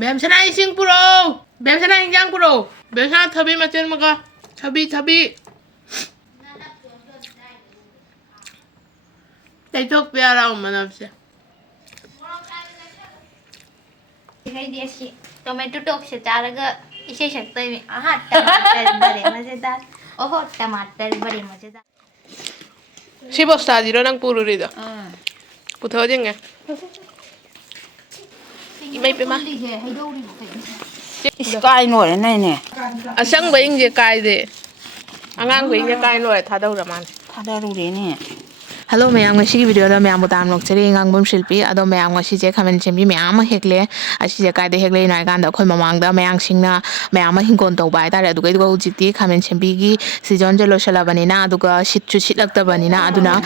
뱀 사나 이싱 뿌로 뱀 사나 인장 뿌로 뱀 사나 터비 맞지 먹어 터비 대쪽 빼라 엄마 없이 cái đĩa chị tomato trộn sẽ trả cái 이제 식당이 아하 टमाटर बड़े मजेदार ओहो टमाटर बड़े मजेदार 15스타지로 랑 뿌르리다 부터진게 이마이 빼마 Sky nổi này nè. 아상바 인제 까이데 안강바 인제 까이노에 다다우라만 Thà ra ru đấy nè. Hello mayam ngasi video da mayam budam lok cheri ngangbum shilpi ado mayam ngasi je khamen chembi mayam hekle asi je kaide hekle nai kan da khoi mamang da mayang singna mayam hingon to bai tare adu ga ujiti khamen chembi gi season je lo shala banina adu ga shit chu shit lak ta banina aduna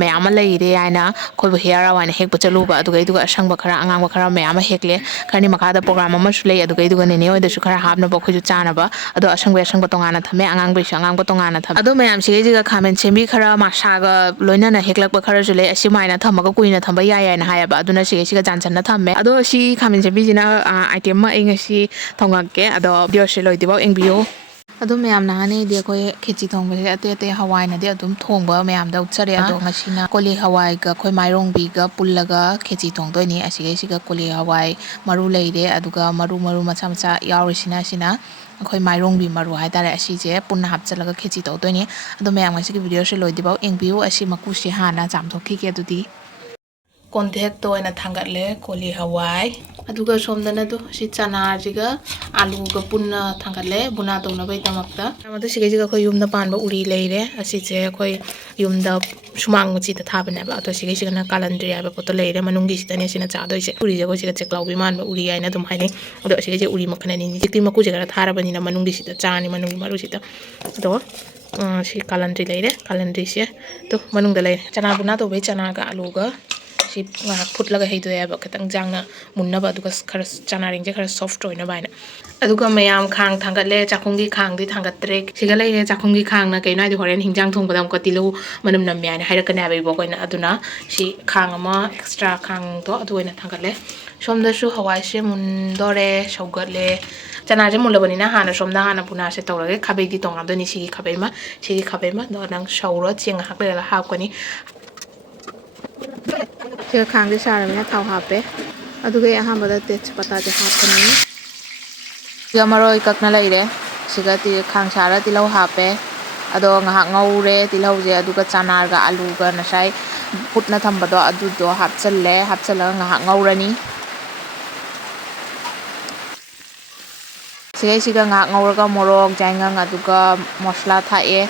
mayam lai re aina khoi bu hair awana hek bu chalu ba adu ga asang ba khara angang ba khara mayam hekle khani makha da program ma shule adu ga ne ne oida shu khara habna ba khoi ju chana ba ado asang ba tongana thame angang ba shu angang ba tongana tham ado mayam shi ga khamen chembi khara ma sha ga loina na हेक्लक खरसुले असिमायना थमगा कुइना थंबा यायना हायबा अदुना सिगे जानचना थम्मे अदो सि खामिन सेबिजिना item मा इंगसी थोंगाके अदो video से लोइदिबो एंबियो अदो ma'am नाने दे कोई खिची थोंबसे अते अते हवाई ना दे अदुम थोंबा मैम दा उचरे अदो ngasina कोली हवाई गा कोई माइरोंग बी गा पुल्लगा खिची थोंदोइनी असिगे कोली हवाई मरु लेइरे अदुगा मरु मचा मचा यावरिसिना सिना अखोई माइरोंबी मरु हाइतारे असिजे पुन्ना हापचलगा खिची तौदोइनी अदो मैम ngasi वीडियो से लोइदिबो एंबियो असि मकुसि हाना जामथोखिके अदुदी कॉन्टेक्ट तो ना थांगले कोली हवाई अदुगा सोमदना तो सि चना जिगा आलू गा पुन्ना थांगले बुना तोना बै तमक्ता अमदो सिगे खoi युमदा पानबा उरी लेरे असिजे खoi युमदा सुमांग मची ता थाबने बा तो सिगे ना कालंद्री आबा पोतो लेरे मनुंगी सितने सिना चादोइसे उरी जगो सिगे चेक्लाउबी मानबा उरी आइना तुम हाइने अदो सिगे उरी मखनानि नि जिति मकु जगरा थाराबनिना मनुंगी सिता चानी मनुंगी मारु सिता तो si कालंद्री लेरे कालंद्री से तो मनुंगदा लेरे चना बुना तो बै चना गा आलू गा फुटलगा हेदोयाबा खतंग जांगना मुन्नबा अदुगा खरा चना रिंजे खरा सॉफ्ट होइना बायना अदुगा मयाम खांग थांगले चाखुंगी खांगदी थांगत्रे सिगा लेरे चाखुंगी खांगना कैना दि होरेन हिंजांग थोंबदा अमका तिलो मनम नम्याने हाइरकने आबैबो कोइना अदुना सि खांग अमा एक्स्ट्रा खांग तो अदु ओइना थांगले सोमदसु हवाई से मुंदोरे सौगले चना जे मुलबनिना हाना सोमदा हाना पुना से तौरगे खाबैदी तोंगादोनि सिगी खाबैमा दो नंग सौरो चेंग हाकलेला हाकनी सिगा खांगदे सारमिना थाव हापे अदुगे अहामबदा तेजपत्ता जे हापनी सिगा मरोय ककना लैरे सिगा ति खांग सारा तिलौ हापे अदो ngahak ngौरे तिलौ जे अदुगा चनारगा आलूगा नसाई फुटना थंबदो अदुदो हापचलला ngahak ngौरनी सिगा ngahak ngौरगा मोरok जाइंगांग अदुगा मसला थाए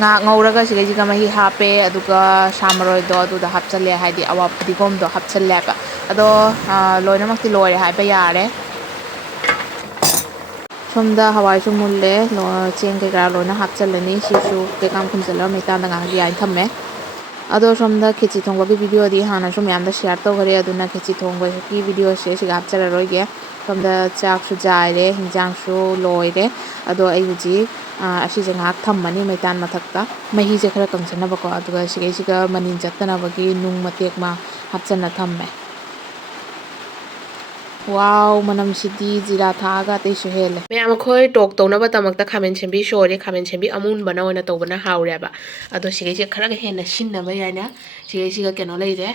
ngahak ngौरगा सिगा मही हापे अदुगा सामरोय दो अदुदा हापचले हाइदि अवा फदिगोम दो हापचले बा अदो लोइनमक्ति लोइरे हाइबा यारे सोमदा हवाई सु मुल्ले चेंग केगा लोइना हापचलनी सिसु केकाम खुमचला मेतांदा ngahak याइन थम्मे अदो सोमदा खिची थोंबगी वीडियो दी हाना सु म्यामदा शेयर तौगरे अदुना खिची थोंबगी वीडियो से सिगा हापचला रोइगे सोमदा चाक सु जाइरे हिंजांग सु लोइरे अदो आई हुजी असिजे ngahak थम्मनी मेतान मथक्ता मही जे खरा कंसनबको अदुगा सिगा मनिन जत्तनबगी नुंग मतेक मा हापचना थम्मे वाव मनम सिटी जीरा थागा ते सुहेले मैम खोय टॉक तौनबा तमक्ता खामेन छेंबी शोरे खामेन छेंबी अमून बना ओना तौबना हाउरेबा अदो सिगे खरा हेना सिन्नबा याना सिगे केनो लेरे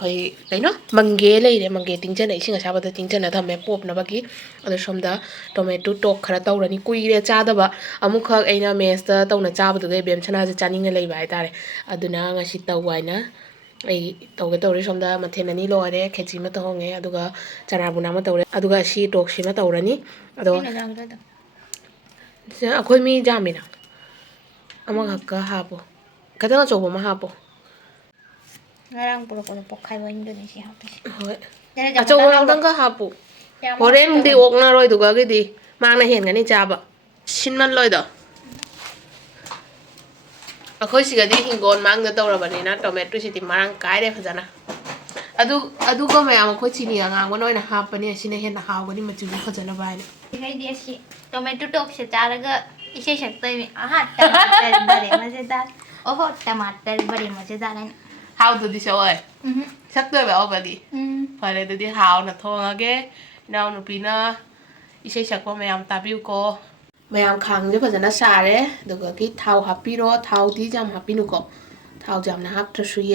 खोय कैनो मंगे तिंजना इसिंग असाबदा तिंजना थमे पोपनबगी अदो सोमदा टोमेटो टॉक खरा तौरनी कुइरे चादबा अमुख ऐना मेसता तौना चाबदुगे बेमसना जे चानिंग लेबा हाइतारे अदुना ngasi तौवाइना आई तौगे तौरे सोमदा मथेननी लोरे खेची मा तोंगे अदुगा चना बुना मा तौरे अदुगा सी टोक्सी मा तौरनी अदो अखोय मी जामिना अमा हक्का हापो खतना चोबो मा हापो ngarang puro kono pokai wa Indonesia hapis होय अचो वांगदंगा हापो होरेन दि ओकना रोय दुगा गिदि मांगना हेनगनी चाबा सिनमन लोयदो अखोय सिगदी हिंगोन मांगदा तौरबनिना टोमेटो सिति मांग कायरे फजना अदुगो मैम अखोय चिनी आंगांगन ओइना हापनी असिना हेना हावगनी मचुबी फजना बायने cái đĩa chị tomato trộn sẽ trả cái इसे 식당이 आहा टमाटर बड़े मजेदार ओहो टमाटर बड़े मजेदार है हाउ दुदि सवय सक्तोय बा ओबदी फरे दुदि हाउ न थोंगागे Now Nupina is a shako mayam tabuko. Mayam kang the Pazana Sare, the Goki Tau Hapiro, Tau Dijam Hapinuko, Tau Jam Nahap to Shui,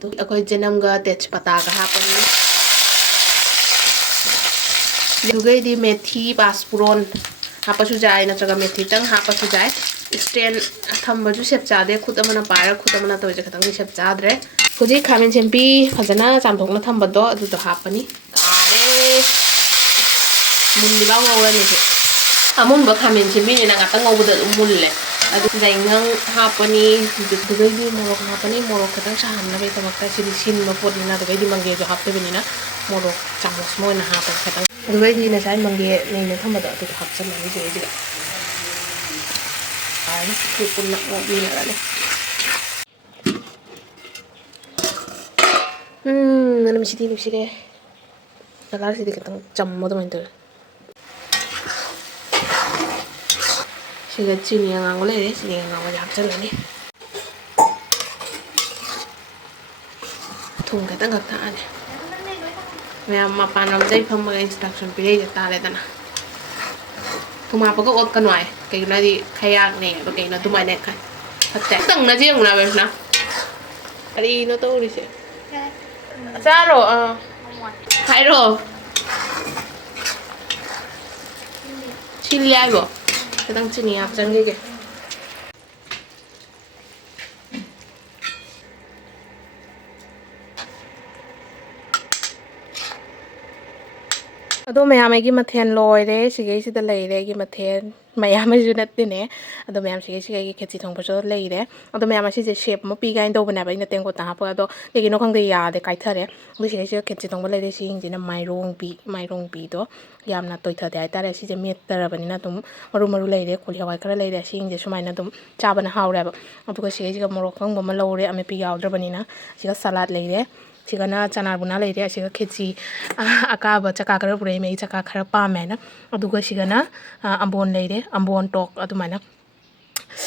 to a Kojananga, Tech Pataka happening. Lugay di methi paspuron hapasujai na chaga methi tang hapasujai stand thamba ju sep chade khutamana para khutamana to je khatang sep chadre kuji khamen chempi phajana chamthokna thamba do adu to hapani are mundi ba ngawra ni amun ba khamen chempi ni na ngata ngawda mulle adu daingang hapani dugai di morok hapani morok khatang sahan na be tamakta sin no podni na dugai di mangge jo happe benina morok chamos mo na hapan khatang dugai di na sai mangge nei na thamba do to hapsan na ni je ai ku kunna mo bi na le nanem sidi nipsire kalar sidi katang chammo do mentor siga chini yang angole re sini yang angole hapsan la ni thung katang gak ta ane Mẹ mà bạn làm dây phong cái instruction bị đây ta lại tana. Tụi mà có ốt cái ngoài cái này thì khai ác này và cái nó tụi mày này khai. Thật đấy. Từng là gì cũng làm được nè. Đi nó tôi đi chứ. Sao rồi? Hay rồi. Chili lại rồi. Cái tăng chili áp chân cái kìa. Ado mayam ay gimathen loy re sige sida lay re gimathen mayam ay junat din eh ado mayam sige sige khetsi thong pa so lay re ado mayam asi je shape mo pi gain do bana ba ina teng ko ta pa ado ke no khang de ya de kai thare ado sige sige khetsi thong ba lay re sing jina mairong bi do yamna toi tha de ta re si je met tara bani na tum maru lay re kholi hawai khara lay re sing je sumai na tum cha bana haw re ba ado ko sige sige morok khang bo ma lo re ame pi yaw dra bani na siga salad lay re sigana chana buna lay re siga khetsi akaba chaka kara pure me chaka khara pa me na aduga sigana ambon lay re ambon tok adumana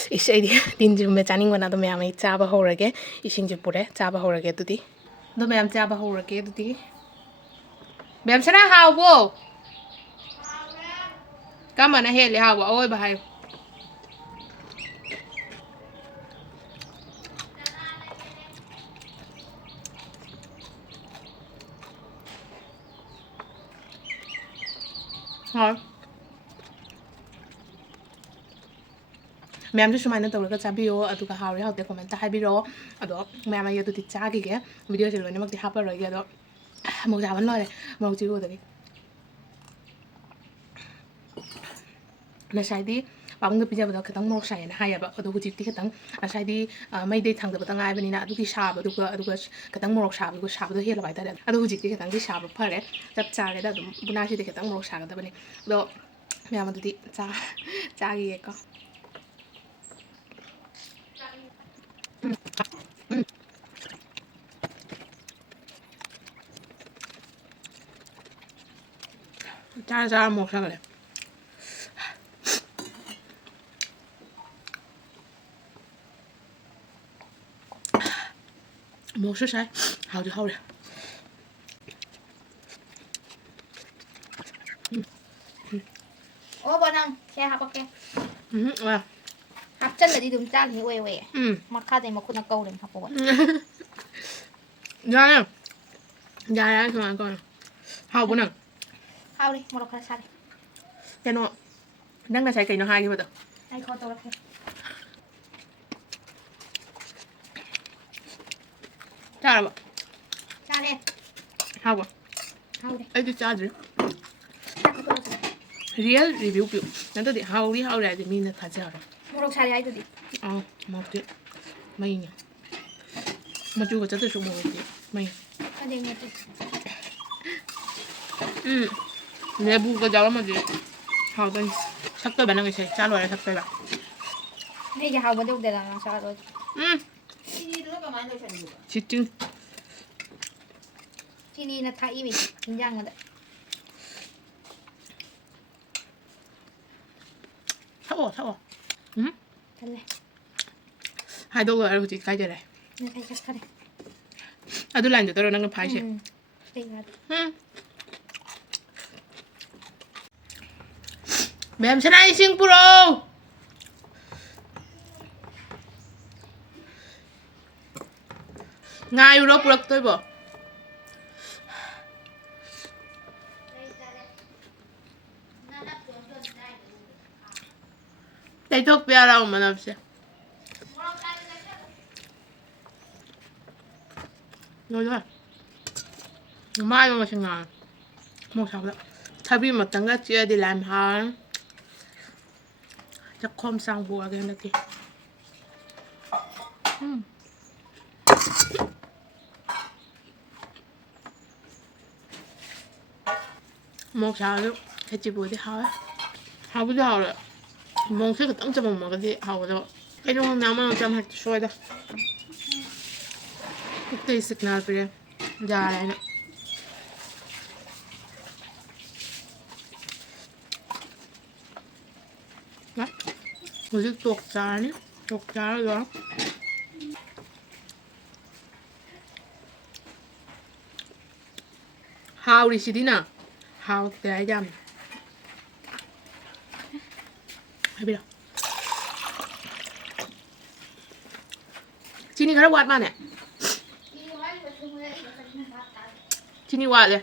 isai di din ju me chaning bana do me amai cha ba horage ising ju pure cha ba horage tudi do me am cha ba horage tudi me am sana haw bo kamana hele haw oi ba hai Thôi Mẹ em just remind tàu cái cha bio ở tụ cái hào đấy học để comment hai bio ở đó mẹ em giờ tụ thịt cha kìa video chỉ rồi nếu mà thì hấp rồi kìa đó một giá vẫn nói này một chữ rồi đấy là sai đi bóng người bây giờ cái tăng một sai là hay à ở đó cái chữ cái tăng sai đi mấy đây thằng được tăng ai bên này tụ cái sạp tụ cái tăng một sạp đó hết là vậy ta đấy ở đó cái chữ cái tăng cái sạp phải đấy chắp cha cái đó bữa nay thì cái tăng một sạp cái đó bên này đó mẹ em tụ thịt cha kìa con cha ra một sao rồi một số sai hào thì hào rồi Ô bọn anh xe học ok wow học chân là đi đường cha thì quê quê mà khai thì một con là câu đừng học của bọn ra ra xong rồi hào bữa nào hao đi một đọc là sao đi cho nó đang là sai cây nó hai như vậy hai con tôi là thế cha là cha đi hào à hao đi ấy cha gì cha của tôi là sao real review biểu nên tôi để hào đi hào này thì mình là thật ra rồi một đọc sao đi ai tôi đi một tí mày nhỉ mà chú có chắc tôi số một tí mày anh đi nghe tôi 내 부가 잡으면 돼. 하던 삭발 만난 게 제일 짜로야 삭발 봐. này giờ hao vẫn được để làm sao rồi 집중. chini là thay vì kinh doanh rồi đấy 사워. 응? thật này hai đôi rồi thì cái gì này? này thay chắc thật này à tôi làm cho tôi đang cái phải chứ. đây là ꯃꯦꯝ ꯁꯅꯥ ꯏꯁꯤꯡ ꯄꯨꯔꯛꯑꯣ ꯉꯥꯏꯔꯨꯔꯣ ꯄꯨꯔꯛꯇꯣꯏꯕꯣ ꯇꯩꯊꯣꯛꯄ ꯌꯥꯔꯣ ꯃꯅꯝꯁꯦ ꯂꯣꯏꯔꯦ ꯃꯥꯏꯕ ꯃꯁꯤꯡ ꯉꯥꯡ ꯃꯣꯛ ꯁꯥꯕꯗ ꯊꯕꯤ ꯃꯇꯪꯒ ꯆꯤꯛꯑꯗꯤ ꯂꯥꯏꯝ ꯍꯥꯎꯔꯅꯤ ꯆꯥꯛꯈꯣꯝ ꯆꯥꯡ ꯄꯣꯛꯑꯒꯦ ꯍꯟꯗꯛꯇꯤ ꯃꯣꯛ ꯁꯥꯕꯗꯨ ꯈꯦꯆꯤꯕꯨꯗꯤ ꯍꯥꯎꯋꯦ ꯍꯥꯎꯕꯨꯗꯤ ꯍꯥꯎꯔꯦ ꯃꯣꯡꯁꯦ ꯈꯤꯇꯪ ꯆꯃꯝꯃꯒꯗꯤ ꯍꯥꯎꯒꯗꯕ ꯀꯩꯅꯣ ꯈꯪꯗꯦ ꯑꯃ ꯆꯝ ꯍꯦꯛꯇ ꯁꯣꯏꯗ ꯄꯨꯛꯇꯩ ꯁꯤꯛꯅꯦꯜ ꯄꯤꯔꯦ ꯌꯥꯔꯦ ꯍꯥꯏꯅ ꯍꯧꯖꯤꯛ ꯇꯣꯛ ꯆꯥꯔꯅꯤ ꯇꯣꯛ ꯆꯥꯔꯒ ꯍꯥꯎꯔꯤꯁꯤꯗꯤꯅ ꯍꯥꯎꯇꯦ ꯍꯥꯏꯗꯤ ꯌꯥꯝꯅ ꯍꯥꯏꯕꯤꯔꯣ ꯆꯤꯅꯤ ꯈꯔ ꯋꯥꯠ ꯃꯥꯅꯦ ꯆꯤꯅꯤ ꯋꯥꯠꯂꯦ